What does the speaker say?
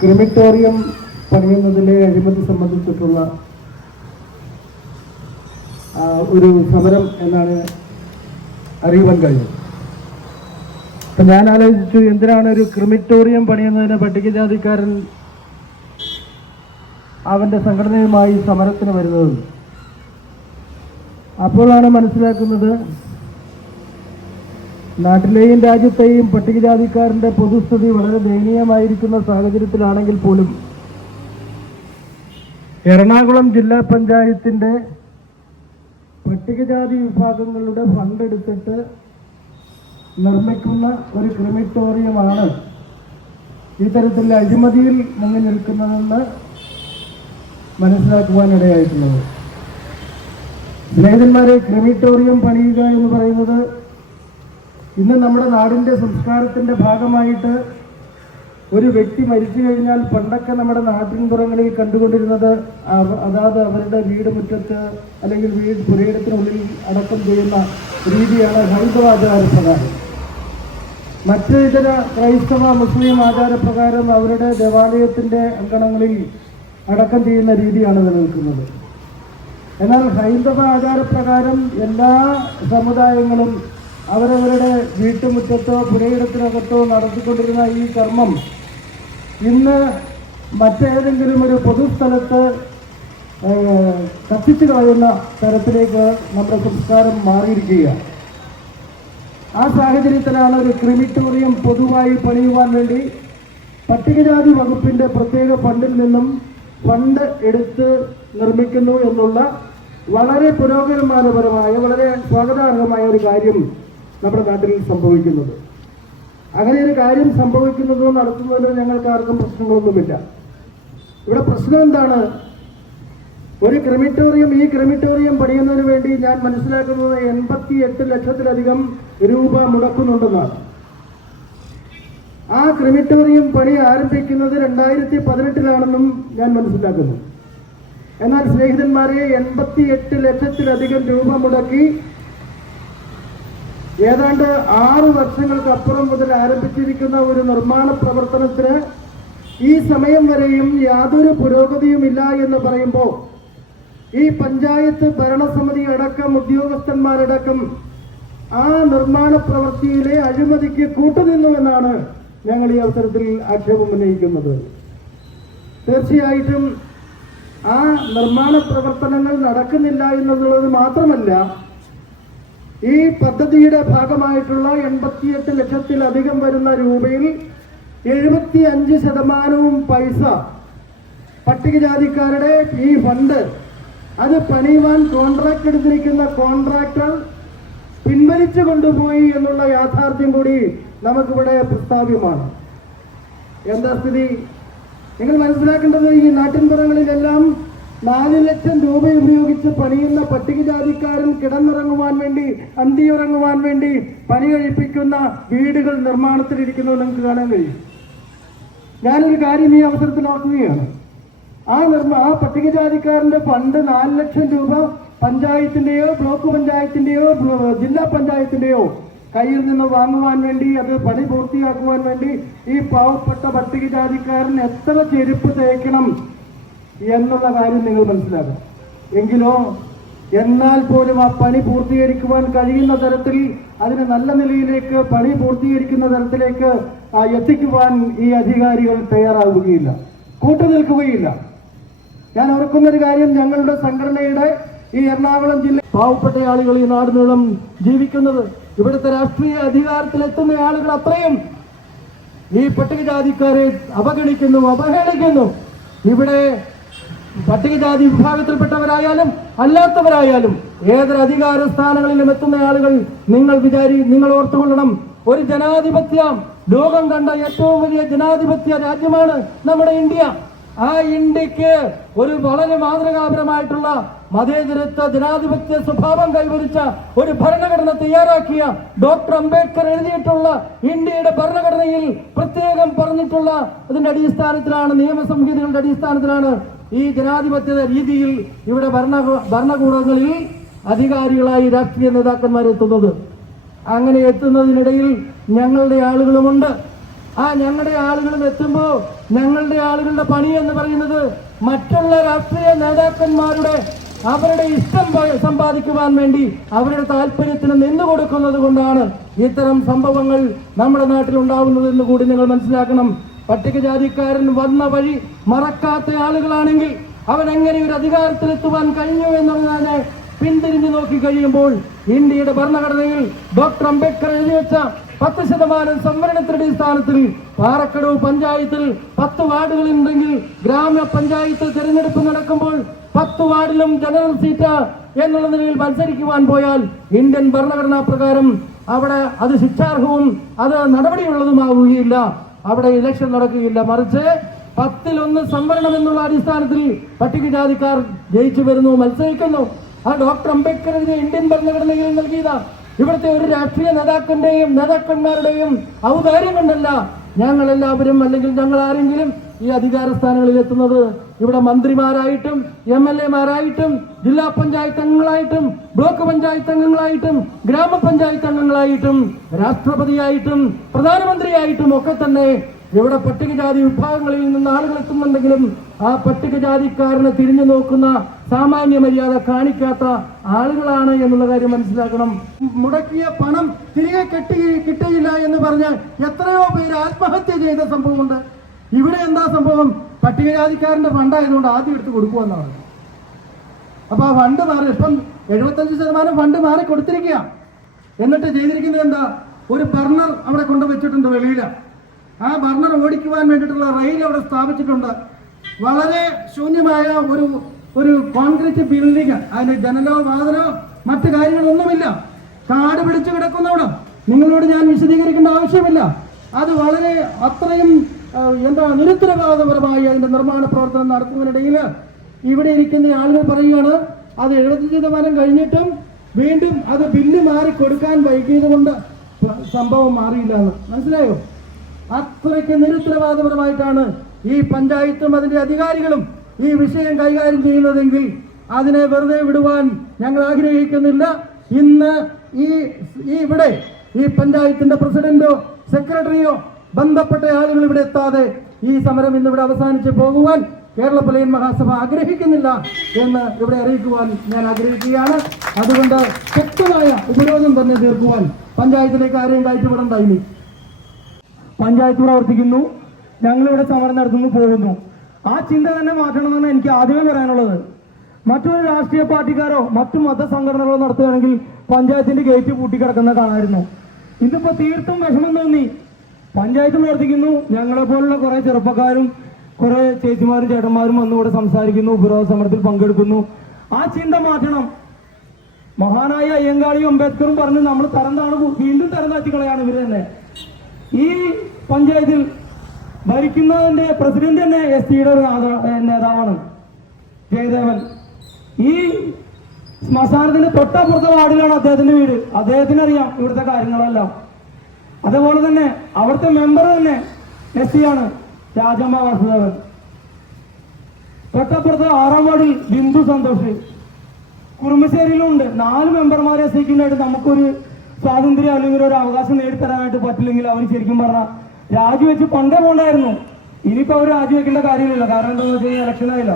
Crematorium പണിയുന്നതിലെ അഴിമതി സംബന്ധിച്ചിട്ടുള്ള ഒരു സമരം എന്നാണ് അറിയുവാൻ കഴിയും അപ്പൊ ഞാൻ ആലോചിച്ചു എന്തിനാണ് ഒരു ക്രിമിറ്റോറിയം പണിയുന്നതിന് പട്ടികജാതിക്കാരൻ അവന്റെ സംഘടനയുമായി സമരത്തിന് വരുന്നത്? അപ്പോഴാണ് മനസ്സിലാക്കുന്നത് നാട്ടിലെയും രാജ്യത്തെയും പട്ടികജാതിക്കാരന്റെ പൊതുസ്ഥിതി വളരെ ദയനീയമായിരിക്കുന്ന സാഹചര്യത്തിലാണെങ്കിൽ പോലും എറണാകുളം ജില്ലാ പഞ്ചായത്തിന്റെ പട്ടികജാതി വിഭാഗങ്ങളുടെ ഫണ്ട് എടുത്തിട്ട് നിർമ്മിക്കുന്ന ഒരു ക്രിമിറ്റോറിയമാണ് ഇത്തരത്തിൽ അഴിമതിയിൽ മുങ്ങി നിൽക്കുന്നതെന്ന് മനസ്സിലാക്കുവാനിടയായിട്ടുള്ളത്. സ്നേഹിതന്മാരെ ക്രിമിറ്റോറിയം പണിയുക എന്ന് പറയുന്നത് ഇന്ന് നമ്മുടെ നാടിന്റെ സംസ്കാരത്തിന്റെ ഭാഗമായിട്ട് ഒരു വ്യക്തി മരിച്ചു കഴിഞ്ഞാൽ പണ്ടൊക്കെ നമ്മുടെ നാട്ടിൻപുറങ്ങളിൽ കണ്ടുകൊണ്ടിരുന്നത് അതാത് അവരുടെ വീട് മുറ്റത്ത് അല്ലെങ്കിൽ വീട് പുരയിടത്തിനുള്ളിൽ അടക്കം ചെയ്യുന്ന രീതിയാണ് ഹൈന്ദവ ആചാരപ്രകാരം. മറ്റ് ഇതര ക്രൈസ്തവ മുസ്ലിം ആചാരപ്രകാരം അവരുടെ ദേവാലയത്തിന്റെ അങ്കണങ്ങളിൽ അടക്കം ചെയ്യുന്ന രീതിയാണ് നിലനിൽക്കുന്നത്. എന്നാൽ ഹൈന്ദവ ആചാരപ്രകാരം എല്ലാ സമുദായങ്ങളും അവരവരുടെ വീട്ടുമുറ്റത്തോ പുരയിടത്തിനകത്തോ നടത്തിക്കൊണ്ടിരുന്ന ഈ കർമ്മം ഇന്ന് മറ്റേതെങ്കിലും ഒരു പൊതുസ്ഥലത്ത് കത്തിച്ചു കളയുന്ന തരത്തിലേക്ക് നമ്മുടെ സംസ്കാരം മാറിയിരിക്കുകയാണ്. ആ സാഹചര്യത്തിലാണ് ഒരു ക്രിമിറ്റോറിയം പൊതുവായി പണിയുവാൻ വേണ്ടി പട്ടികജാതി വകുപ്പിന്റെ പ്രത്യേക ഫണ്ടിൽ നിന്നും ഫണ്ട് എടുത്ത് നിർമ്മിക്കുന്നു എന്നുള്ള വളരെ പുരോഗമനപരമായ വളരെ സ്വാഗതാർഹമായ ഒരു കാര്യം നമ്മുടെ നാട്ടിൽ സംഭവിക്കുന്നത്. അങ്ങനെ ഒരു കാര്യം സംഭവിക്കുന്നതോ നടത്തുന്നതിലോ ഞങ്ങൾക്ക് ആർക്കും പ്രശ്നങ്ങളൊന്നുമില്ല. ഇവിടെ പ്രശ്നം എന്താണ്? ഒരു ക്രിമിറ്റോറിയം ഈ ക്രിമിറ്റോറിയം പണിയുന്നതിന് വേണ്ടി ഞാൻ മനസ്സിലാക്കുന്നത് എൺപത്തി എട്ട് ലക്ഷത്തിലധികം രൂപ മുടക്കുന്നുണ്ടെന്നാണ്. ആ ക്രിമിറ്റോറിയം പണി ആരംഭിക്കുന്നത് രണ്ടായിരത്തി പതിനെട്ടിലാണെന്നും ഞാൻ മനസ്സിലാക്കുന്നു. എന്നാൽ സ്നേഹിതന്മാരെ എൺപത്തി എട്ട് ലക്ഷത്തിലധികം രൂപ മുടക്കി ഏതാണ്ട് ആറ് വർഷങ്ങൾക്ക് അപ്പുറം മുതൽ ആരംഭിച്ചിരിക്കുന്ന ഒരു നിർമ്മാണ പ്രവർത്തനത്തിന് ഈ സമയം വരെയും യാതൊരു പുരോഗതിയുമില്ല എന്ന് പറയുമ്പോൾ ഈ പഞ്ചായത്ത് ഭരണസമിതി അടക്കം ഉദ്യോഗസ്ഥന്മാരടക്കം ആ നിർമ്മാണ പ്രവൃത്തിയിലെ അഴിമതിക്ക് കൂട്ടുനിന്നു എന്നാണ് ഞങ്ങൾ ഈ അവസരത്തിൽ ആക്ഷേപം ഉന്നയിക്കുന്നത്. തീർച്ചയായിട്ടും ആ നിർമ്മാണ പ്രവർത്തനങ്ങൾ നടക്കുന്നില്ല എന്നുള്ളത് മാത്രമല്ല ഈ പദ്ധതിയുടെ ഭാഗമായിട്ടുള്ള എൺപത്തിയെട്ട് ലക്ഷത്തിലധികം വരുന്ന രൂപയിൽ എഴുപത്തി അഞ്ച് ശതമാനവും പൈസ പട്ടികജാതിക്കാരുടെ ഈ ഫണ്ട് അത് പണിയുവാൻ കോൺട്രാക്ട് എടുത്തിരിക്കുന്ന കോൺട്രാക്ടർ പിൻവലിച്ചു കൊണ്ടുപോയി എന്നുള്ള യാഥാർത്ഥ്യം കൂടി നമുക്കിവിടെ പ്രസ്താവ്യമാണ്. എന്താ സ്ഥിതി? നിങ്ങൾ മനസ്സിലാക്കേണ്ടത് ഈ നാട്ടിൻപുറങ്ങളിലെല്ലാം നാല് ലക്ഷം രൂപ ഉപയോഗിച്ച് പണിയുന്ന പട്ടികജാതിക്കാരൻ കിടന്നിറങ്ങുവാൻ വേണ്ടി അന്തിയുറങ്ങുവാൻ വേണ്ടി പണി കഴിപ്പിക്കുന്ന വീടുകൾ നിർമ്മാണത്തിലിരിക്കുന്നത് നിങ്ങൾക്ക് കാണാൻ കഴിയും. ഞാനൊരു കാര്യം ഈ അവസരത്തിൽ ഓർക്കുകയാണ്. ആ നിർമ്മ ആ പട്ടികജാതിക്കാരന്റെ ഫണ്ട് നാല് ലക്ഷം രൂപ പഞ്ചായത്തിന്റെയോ ബ്ലോക്ക് പഞ്ചായത്തിന്റെയോ ജില്ലാ പഞ്ചായത്തിന്റെയോ കയ്യിൽ നിന്ന് വാങ്ങുവാൻ വേണ്ടി അത് പണി പൂർത്തിയാക്കുവാൻ വേണ്ടി ഈ പാവപ്പെട്ട പട്ടികജാതിക്കാരൻ എത്ര ചെരുപ്പ് തേക്കണം എന്നുള്ള കാര്യം നിങ്ങൾ മനസ്സിലാക്കണം. എങ്കിലോ എന്നാൽ പോലും ആ പണി പൂർത്തീകരിക്കുവാൻ കഴിയുന്ന തരത്തിൽ അതിന് നല്ല നിലയിലേക്ക് പണി പൂർത്തീകരിക്കുന്ന തരത്തിലേക്ക് എത്തിക്കുവാൻ ഈ അധികാരികൾ തയ്യാറാവുകയില്ല. കൂട്ടുനിൽക്കുകയില്ല ഞാൻ ഓർക്കുന്നൊരു കാര്യം ഞങ്ങളുടെ സംഘടനയുടെ ഈ എറണാകുളം ജില്ല പാവപ്പെട്ട ആളുകൾ ഈ നാട് നീളം ജീവിക്കുന്നത്. ഇവിടുത്തെ രാഷ്ട്രീയ അധികാരത്തിലെത്തുന്ന ആളുകൾ അത്രയും. ഈ പട്ടികജാതിക്കാരെ അവഗണിക്കുന്നു അവഹേളിക്കുന്നു. ഇവിടെ പട്ടികജാതി വിഭാഗത്തിൽപ്പെട്ടവരായാലും അല്ലാത്തവരായാലും ഏതൊരു അധികാര സ്ഥാനങ്ങളിലും എത്തുന്ന ആളുകൾ നിങ്ങൾ വിചാരി നിങ്ങൾ ഓർത്തുകൊള്ളണം. ഒരു ജനാധിപത്യ ലോകം കണ്ട ഏറ്റവും വലിയ ജനാധിപത്യ രാജ്യമാണ് നമ്മുടെ ഇന്ത്യ. ആ ഇന്ത്യയ്ക്ക് ഒരു വളരെ മാതൃകാപരമായിട്ടുള്ള മതേതരത്വ ജനാധിപത്യ സ്വഭാവം കൈവരിച്ച ഒരു ഭരണഘടന തയ്യാറാക്കിയ ഡോക്ടർ അംബേദ്കർ എഴുതിയിട്ടുള്ള ഇന്ത്യയുടെ ഭരണഘടനയിൽ പ്രത്യേകം പറഞ്ഞിട്ടുള്ള അതിന്റെ അടിസ്ഥാനത്തിലാണ് നിയമസംഹിതകളുടെ അടിസ്ഥാനത്തിലാണ് ഈ ജനാധിപത്യ രീതിയിൽ ഇവിടെ ഭരണ ഭരണകൂടങ്ങളിൽ അധികാരികളായി രാഷ്ട്രീയ നേതാക്കന്മാർ എത്തുന്നത്. അങ്ങനെ എത്തുന്നതിനിടയിൽ ഞങ്ങളുടെ ആളുകളുമുണ്ട്. ആ ഞങ്ങളുടെ ആളുകളും എത്തുമ്പോൾ ഞങ്ങളുടെ ആളുകളുടെ പണി എന്ന് പറയുന്നത് മറ്റുള്ള രാഷ്ട്രീയ നേതാക്കന്മാരുടെ അവരുടെ ഇഷ്ടം സമ്പാദിക്കുവാൻ വേണ്ടി അവരുടെ താല്പര്യത്തിന് നിന്നു കൊടുക്കുന്നത് കൊണ്ടാണ് ഇത്തരം സംഭവങ്ങൾ നമ്മുടെ നാട്ടിൽ ഉണ്ടാവുന്നത് എന്ന് കൂടി നിങ്ങൾ മനസ്സിലാക്കണം. പട്ടികജാതിക്കാരൻ വന്ന വഴി മറക്കാത്ത ആളുകളാണെങ്കിൽ അവൻ എങ്ങനെ ഒരു അധികാരത്തിലെത്തുവാൻ കഴിഞ്ഞു എന്നുള്ളതിനെ പിന്തിരിഞ്ഞു നോക്കി കഴിയുമ്പോൾ ഇന്ത്യയുടെ ഭരണഘടനയിൽ ഡോക്ടർ അംബേദ്കർ എഴുതി വെച്ച പത്ത് ശതമാനം സംവരണത്തിന്റെ അടിസ്ഥാനത്തിൽ പാറക്കടവ് പഞ്ചായത്തിൽ പത്ത് വാർഡുകൾ ഉണ്ടെങ്കിൽ ഗ്രാമപഞ്ചായത്ത് തിരഞ്ഞെടുപ്പ് നടക്കുമ്പോൾ പത്ത് വാർഡിലും ജനറൽ സീറ്റ് എന്നുള്ള നിലയിൽ മത്സരിക്കുവാൻ പോയാൽ ഇന്ത്യൻ ഭരണഘടനാ പ്രകാരം അവിടെ അത് ശിക്ഷാർഹവും അത് നടപടിയുള്ളതുമാവുകയില്ല. അവിടെ ഇലക്ഷൻ നടക്കുകയില്ല. മറിച്ച് പത്തിലൊന്ന് സംവരണം എന്നുള്ള അടിസ്ഥാനത്തിൽ പട്ടികജാതിക്കാർ ജയിച്ചു വരുന്നു മത്സരിക്കുന്നു. ആ ഡോക്ടർ അംബേദ്കർ ഇന്ത്യൻ ഭരണഘടനയിൽ നൽകിയത്. ഇവിടുത്തെ ഒരു രാഷ്ട്രീയ നേതാക്കന്റെയും നേതാക്കന്മാരുടെയും ഔദാര്യം കൊണ്ടല്ല ഞങ്ങൾ എല്ലാവരും അല്ലെങ്കിൽ ഞങ്ങൾ ആരെങ്കിലും ഈ അധികാര സ്ഥാനങ്ങളിൽ എത്തുന്നത് ഇവിടെ മന്ത്രിമാരായിട്ടും എം എൽ എമാരായിട്ടും ജില്ലാ പഞ്ചായത്ത് അംഗങ്ങളായിട്ടും ബ്ലോക്ക് പഞ്ചായത്ത് അംഗങ്ങളായിട്ടും ഗ്രാമപഞ്ചായത്ത് അംഗങ്ങളായിട്ടും രാഷ്ട്രപതിയായിട്ടും പ്രധാനമന്ത്രിയായിട്ടും ഒക്കെ തന്നെ ഇവിടെ പട്ടികജാതി വിഭാഗങ്ങളിൽ നിന്ന് ആളുകൾ എത്തുന്നുണ്ടെങ്കിലും ആ പട്ടികജാതിക്കാരനെ തിരിഞ്ഞു നോക്കുന്ന സാമാന്യ മര്യാദ കാണിക്കാത്ത ആളുകളാണ് എന്നുള്ള കാര്യം മനസ്സിലാക്കണം. മുടക്കിയ പണം തിരികെ കെട്ടി കിട്ടിയില്ല എന്ന് പറഞ്ഞ് എത്രയോ പേര് ആത്മഹത്യ ചെയ്ത സംഭവമുണ്ട്. ഇവിടെ എന്താ സംഭവം? പട്ടികജാതിക്കാരന്റെ ഫണ്ടായതുകൊണ്ട് ആദ്യം എടുത്ത് കൊടുക്കുമെന്നാണ് അപ്പൊ ആ ഫണ്ട് മാറി ഇപ്പം എഴുപത്തഞ്ച് ശതമാനം ഫണ്ട് മാറി കൊടുത്തിരിക്കുക എന്നിട്ട് ചെയ്തിരിക്കുന്നത് എന്താ? ഒരു ബർണർ അവിടെ കൊണ്ടുവച്ചിട്ടുണ്ട് വെളിയില. ആ ബർണർ ഓടിക്കുവാൻ വേണ്ടിയിട്ടുള്ള റെയിൽ അവിടെ സ്ഥാപിച്ചിട്ടുണ്ട്. വളരെ ശൂന്യമായ ഒരു ഒരു കോൺക്രീറ്റ് ബിൽഡിംഗ്. അതിന് ജനലോ വാതിലോ മറ്റു കാര്യങ്ങളൊന്നുമില്ല. കാട് പിടിച്ചു കിടക്കുന്ന അവിടെ നിങ്ങളോട് ഞാൻ വിശദീകരിക്കേണ്ട ആവശ്യമില്ല. അത് വളരെ അത്രയും എന്താ നിരുത്തരവാദപരമായി അതിന്റെ നിർമ്മാണ പ്രവർത്തനം നടത്തുന്നതിനിടയിൽ ഇവിടെ ഇരിക്കുന്ന ആളുകൾ പറയുകയാണ് അത് എഴുപത്തി ശതമാനം കഴിഞ്ഞിട്ടും വീണ്ടും അത് ബില്ല് മാറി കൊടുക്കാൻ വൈകിയത് കൊണ്ട് സംഭവം മാറിയില്ല എന്ന്. മനസ്സിലായോ? അത്രയ്ക്ക് നിരുത്തരവാദപരമായിട്ടാണ് ഈ പഞ്ചായത്തും അതിന്റെ അധികാരികളും ഈ വിഷയം കൈകാര്യം ചെയ്യുന്നതെങ്കിൽ അതിനെ വെറുതെ വിടുവാൻ ഞങ്ങൾ ആഗ്രഹിക്കുന്നില്ല. ഇന്ന് ഈ ഇവിടെ ഈ പഞ്ചായത്തിന്റെ പ്രസിഡന്റോ സെക്രട്ടറിയോ ബന്ധപ്പെട്ട ആളുകൾ ഇവിടെ എത്താതെ ഈ സമരം ഇന്ന് ഇവിടെ അവസാനിച്ച് പോകുവാൻ കേരള പലയൻ മഹാസഭ ആഗ്രഹിക്കുന്നില്ല എന്ന് ഇവിടെ അറിയിക്കുവാൻ ഞാൻ ആഗ്രഹിക്കുകയാണ്. അതുകൊണ്ട് ശക്തമായ ഉപരോധം തന്നെ തീർക്കുവാൻ പഞ്ചായത്തിലേക്ക് ആരെയും കയറ്റിവിടണ്ട ഇനി. പഞ്ചായത്ത് പ്രവർത്തിക്കുന്നു. ഞങ്ങളിവിടെ സമരം നടത്തുന്നു പോകുന്നു. ആ ചിന്ത തന്നെ മാറ്റണമെന്നാണ് എനിക്ക് ആദ്യമേ പറയാനുള്ളത്. മറ്റൊരു രാഷ്ട്രീയ പാർട്ടിക്കാരോ മറ്റു മത സംഘടനകളോ നടത്തുകയാണെങ്കിൽ പഞ്ചായത്തിന്റെ ഗേറ്റ് പൂട്ടിക്കിടക്കുന്ന കാണായിരുന്നു ഇതിപ്പോ തീർത്തും വിഷമം തോന്നി. പഞ്ചായത്ത് പ്രവർത്തിക്കുന്നു. ഞങ്ങളെ പോലുള്ള കുറെ ചെറുപ്പക്കാരും കുറെ ചേച്ചിമാരും ചേട്ടന്മാരും വന്നു ഇവിടെ സംസാരിക്കുന്നു ഉപരോധ സമരത്തിൽ പങ്കെടുക്കുന്നു. ആ ചിന്ത മാറ്റണം. മഹാനായ അയ്യങ്കാളിയും അംബേദ്കറും പറഞ്ഞു നമ്മൾ തരം താണ് വീണ്ടും തരം കളയാണ് ഇവർ തന്നെ. ഈ പഞ്ചായത്തിൽ ഭരിക്കുന്നതിന്റെ പ്രസിഡന്റ് തന്നെ എസ് ടിയുടെ ഒരു നേതാവാണ്. ജയദേവൻ. ഈ ശ്മശാനത്തിന്റെ തൊട്ടപ്പുറത്തെ വാർഡിലാണ് അദ്ദേഹത്തിന്റെ വീട്. അദ്ദേഹത്തിന് അറിയാം ഇവിടുത്തെ കാര്യങ്ങളെല്ലാം. അതുപോലെ തന്നെ അവിടുത്തെ മെമ്പർ തന്നെ എസ് സി ആണ് രാജമ്മ വാസുദേവൻ. തൊട്ടപ്പുറത്ത് ആറാം വാർഡിൽ ബിന്ദു സന്തോഷ്. കുറുമശ്ശേരിയിലും ഉണ്ട്. നാല് മെമ്പർമാരെ എസ് സിക്കുന്നതായിട്ട് നമുക്കൊരു സ്വാതന്ത്ര്യം അല്ലെങ്കിൽ ഒരു അവകാശം നേടിത്തരാനായിട്ട് പറ്റില്ലെങ്കിൽ അവർ ശരിക്കും പറഞ്ഞാൽ രാജിവെച്ച് പണ്ടേ പോണ്ടായിരുന്നു. ഇനിയിപ്പോ അവർ രാജിവെക്കേണ്ട കാര്യമില്ല കാരണം എന്താണെന്ന് വെച്ച് കഴിഞ്ഞാൽ ഇലക്ഷൻ ആയില്ല.